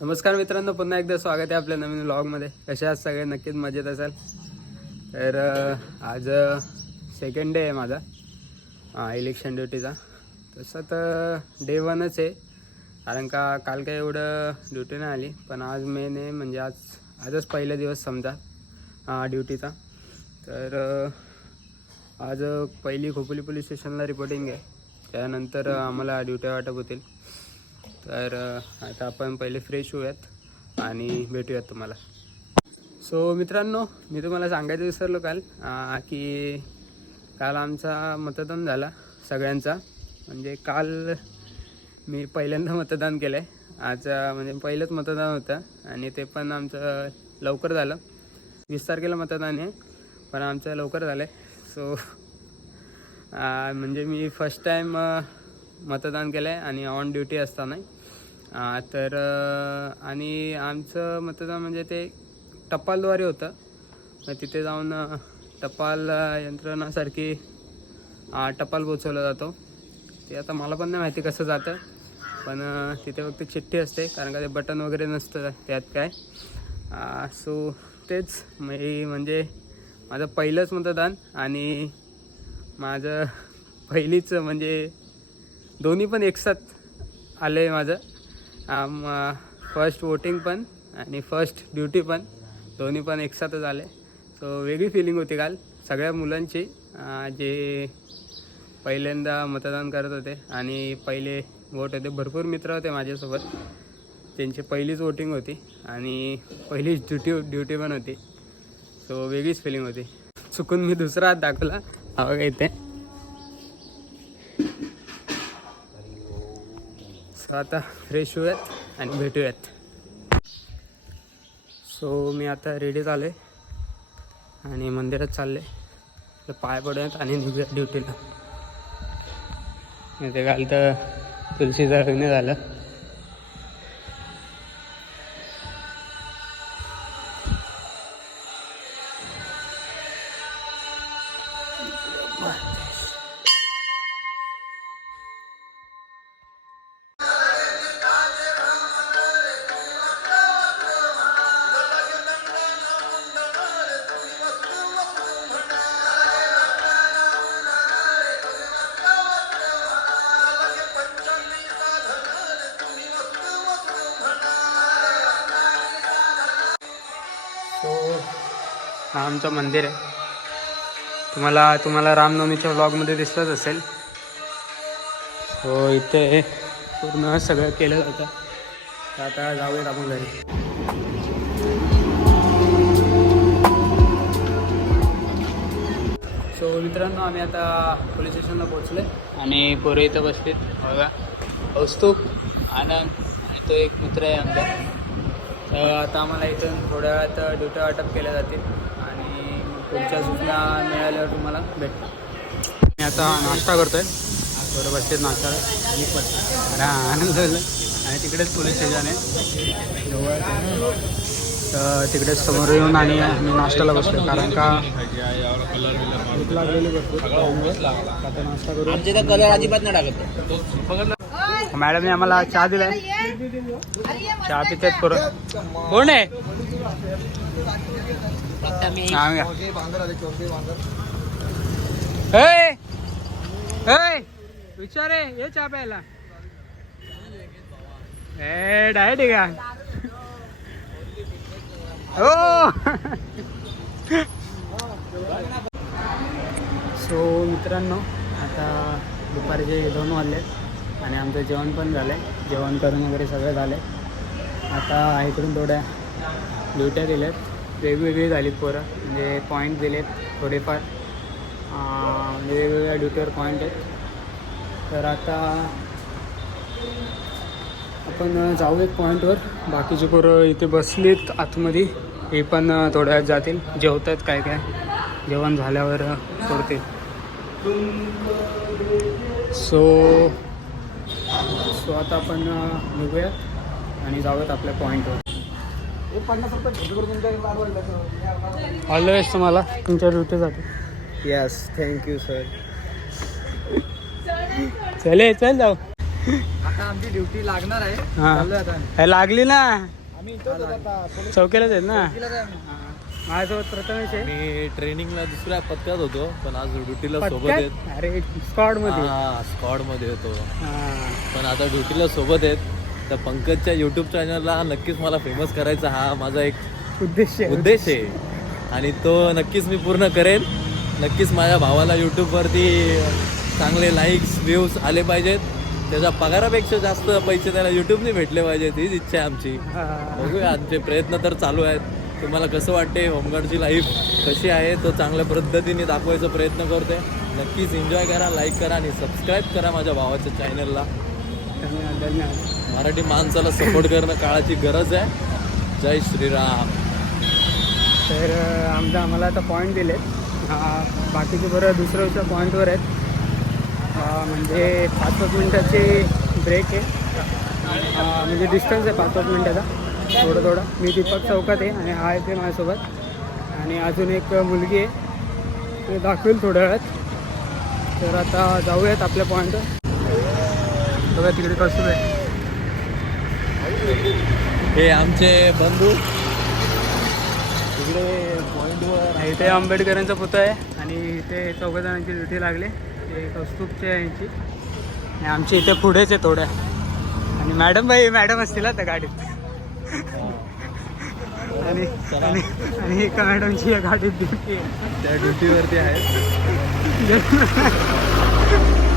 नमस्कार मित्रांनो पुन्हा एकदा स्वागत आहे आपल्या नवीन व्लॉगमध्ये कसे आज सगळे? नक्कीच मजेत असाल. तर आज सेकंड डे आहे माझा इलेक्शन ड्युटीचा तसं तर डे वनच आहे. कारण का काल काही एवढं ड्युटी नाही आली. पण आज मेन आहे म्हणजे आज आजच पहिला दिवस समजा ड्युटीचा तर आज पहिली खोपोली पोलीस स्टेशनला रिपोर्टिंग आहे. त्यानंतर आम्हाला ड्युट्या वाटप होतील. तर आता आपण पहिले फ्रेश होऊयात आणि भेटूयात तुम्हाला. सो मित्रांनो मी तुम्हाला सांगायचं विसरलो काल की काल आमचा मतदान झाला सगळ्यांचा. म्हणजे काल मी पहिल्यांदा मतदान केलं आहे आज म्हणजे पहिलंच मतदान होतं आणि ते पण आमचं लवकर झालं. वीस तारखेला मतदान आहे पण आमचं लवकर झालं आहे सो म्हणजे मी फर्स्ट टाईम मतदान केलं आहे आणि ऑन ड्युटी असताना तर आणि आमचं मतदान म्हणजे ते टपालद्वारे होतं. मग तिथे जाऊन टपाल यंत्रणासारखी टपाल पोचवला जातो. ते आता मला पण नाही माहिती कसं जातं पण तिथे फक्त चिठ्ठी असते कारण का ते बटन वगैरे नसतं त्यात काय. सो तेच मी म्हणजे माझं पहिलंच मतदान आणि माझं पहिलीच म्हणजे दोन्ही पण एकसाथ आलं आहे माझं. फर्स्ट वोटिंग पण आणि फर्स्ट ड्युटी पण. दोन्ही पण एकसाथच आले सो वेगळी फिलिंग होती काल. सगळ्या मुलांची जे पहिल्यांदा मतदान करत होते आणि पहिले वोट होते. भरपूर मित्र होते माझ्यासोबत. त्यांची पहिलीच वोटिंग होती आणि पहिलीच ड्युटी ड्युटी पण होती. सो वेगळीच फिलिंग होती. चुकून मी दुसरा हात दाखवला. हा बघा इथे. सो आता फ्रेश होऊयात आणि भेटूयात. सो मी आता रेडी झाले आणि मंदिरात चालले तर पाय पडूयात आणि निघूया ड्युटीला ते काल तर तुलसी लग्न झालं. हा आमचं मंदिर आहे. तुम्हाला तुम्हाला रामनवमीच्या व्लॉगमध्ये दिसलंच असेल. सो इथे पूर्ण सगळं केलं जातं. तर आता जाऊयात आपण घरी. सो मित्रांनो आम्ही आता पोलीस स्टेशनला पोहोचले आणि पोरं इथं बसलेत. बघा. कौस्तुभ आनंद आणि तो एक मित्र आहे आमचा. तर आता आम्हाला इथून थोड्या वेळात ड्युट्या वाटप केल्या जातील. पुढच्या सूचना मिळाल्यावर तुम्हाला भेटतो मी आता नाश्ता करतोय. थोडं बसतेच नाश्ता अरे आनंद झालं. आणि तिकडेच पोलीस स्टेशन आहे. जवळ. तर तिकडेच समोर येऊन आणि मी नाश्त्याला बसतो कारण का नाश्ता करू. अजिबात नाही टाकत मॅडमने आम्हाला चहा दिलाय. चहा पितेत करून कोण आहे? आम्ही ए! ए! विचार आहे ये चहा प्यायला. ए डायट आहे का? हो! सो मित्रांनो आता दुपारचे दोन वाजले आणि आमचं जेवण पण झालं आहे जेवण करून वगैरे सगळं झालं आहे आता इकडून थोड्या ड्युट्या दिल्यात वेगवेगळी झालीत पोरं. म्हणजे पॉईंट दिलेत थोडेफार. म्हणजे वेगवेगळ्या ड्युटीवर पॉईंट आहेत तर आता आपण जाऊ एक पॉईंटवर बाकीचे पोरं इथे बसलीत आतमध्ये. हे पण थोड्या वेळात जातील. जेवत आहेत काय काय. जेवण झाल्यावर सोडतील सो सो आता आपण निघूयात आणि जाऊयात आपल्या पॉईंटवर ऑल द बेस्ट तुम्हाला तुमच्या ड्युटीसाठी यस थँक्यू सर चले चल जाऊ. आता आमची ड्युटी लागणार आहे. हा. हे लागली ना? चौकीलाच आहेत ना. माझ्यासोबत प्रथमेश आहे. मी ट्रेनिंगला दुसऱ्या पथकात होतो पण आज ड्युटीला सोबत आहेत? अरे स्क्वॉडमध्ये. हा स्क्वॉडमध्ये होतो. हा. पण आता ड्युटीला सोबत आहेत. तर पंकजच्या युट्यूब चॅनलला नक्कीच मला फेमस करायचा हा माझा एक उद्देश. उद्देश आहे. आणि तो नक्कीच मी पूर्ण करेन नक्कीच माझ्या भावाला यूट्यूबवरती चांगले लाईक्स व्ह्यूज आले पाहिजेत. त्याच्या पगारापेक्षा जास्त पैसे त्याला यूट्यूबने भेटले पाहिजेत हीच इच्छा आहे आमची. बघूया आमचे प्रयत्न तर चालू आहेत. तुम्हाला कसं वाटते होमगार्डची लाईफ कशी आहे? तो चांगल्या पद्धतीने दाखवायचा प्रयत्न करते नक्कीच एन्जॉय करा लाईक करा आणि सबस्क्राईब करा माझ्या भावाच्या चॅनलला धन्यवाद धन्यवाद मराठी माणसाला सपोर्ट करणं काळाची गरज आहे. जय श्रीराम. तर आमचा आम्हाला आता पॉईंट दिले बाकीचे बरं दुसऱ्या दुसऱ्या पॉईंटवर आहेत. म्हणजे पाच पाच मिनटाची ब्रेक आहे. म्हणजे डिस्टन्स आहे पाच पाच मिनटाचा. थोडं थोडं. मी दीपक चौकात आहे आणि हा आहे ते माझ्यासोबत. आणि अजून एक मुलगी आहे. ते दाखवेल थोड्या वेळात. तर आता जाऊयात आपल्या पॉईंटवर बघा तिकडे कसं आहे. हे आमचे बंधू. तिकडे पॉईंटवर इथे आंबेडकरांचा पुतळा आहे आणि इथे चौघ जणांची ड्युटी लागली. ते कौस्तुभचे आहे यांची. आणि आमची इथे पुढेच आहे थोड्या. आणि मॅडम बाई मॅडम असतील आता गाडीत. आणि आणि एका मॅडमची या गाडीत ड्युटी आहे. त्या ड्युटीवरती आहेत.